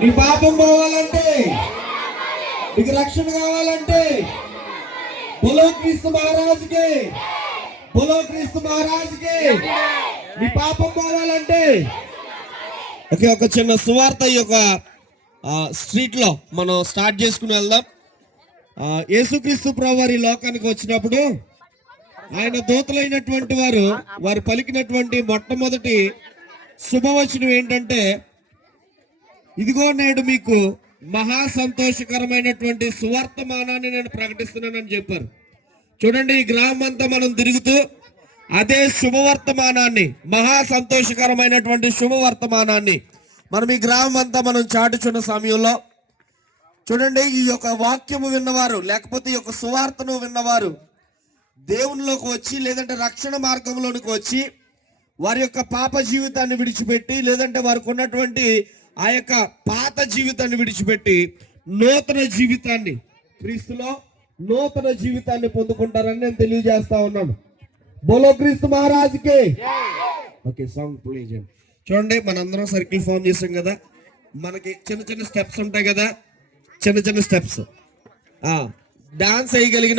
నీ పాపం పోవాలంటే, నీకు రక్షణ కావాలంటే బోలో క్రీస్తు మహారాజుకి, బోలో క్రీస్తు మహారాజుకి. నీ పాపం పోవాలంటే ఓకే, ఒక చిన్న సువార్త ఈ యొక్క స్ట్రీట్ లో మనం స్టార్ట్ చేసుకుని వెళ్దాం. యేసుక్రీస్తు ప్రభు వారి లోకానికి వచ్చినప్పుడు ఆయన దూతలైనటువంటి వారు పలికినటువంటి మొట్టమొదటి శుభవచనం ఏంటంటే, ఇదిగో నేడు మీకు మహా సంతోషకరమైనటువంటి సువర్తమానాన్ని నేను ప్రకటిస్తున్నానని చెప్పారు. చూడండి, ఈ గ్రామం అంతా మనం తిరుగుతూ అదే శుభవర్తమానాన్ని, మహా సంతోషకరమైనటువంటి శుభవర్తమానాన్ని మనం ఈ గ్రామం అంతా మనం చాటుచున్న సమయంలో చూడండి, ఈ యొక్క వాక్యము విన్నవారు లేకపోతే ఈ యొక్క సువార్తను విన్నవారు దేవునిలోకి వచ్చి లేదంటే రక్షణ మార్గంలోనికి వచ్చి వారి యొక్క పాప జీవితాన్ని విడిచిపెట్టి లేదంటే వారికి ఉన్నటువంటి ఆ యొక్క పాత జీవితాన్ని విడిచిపెట్టి నూతన జీవితాన్ని, క్రీస్తులో నూతన జీవితాన్ని పొందుకుంటారని నేను తెలియజేస్తా ఉన్నాను. బోలో క్రీస్తు మహారాజుకి. ఓకే, సాంగ్ ప్లే చేయండి. చూడండి, మనందరం సర్కిల్ ఫామ్ చేసాం కదా, మనకి చిన్న చిన్న స్టెప్స్ ఉంటాయి కదా, చిన్న చిన్న స్టెప్స్ డాన్స్ వేయగలిగిన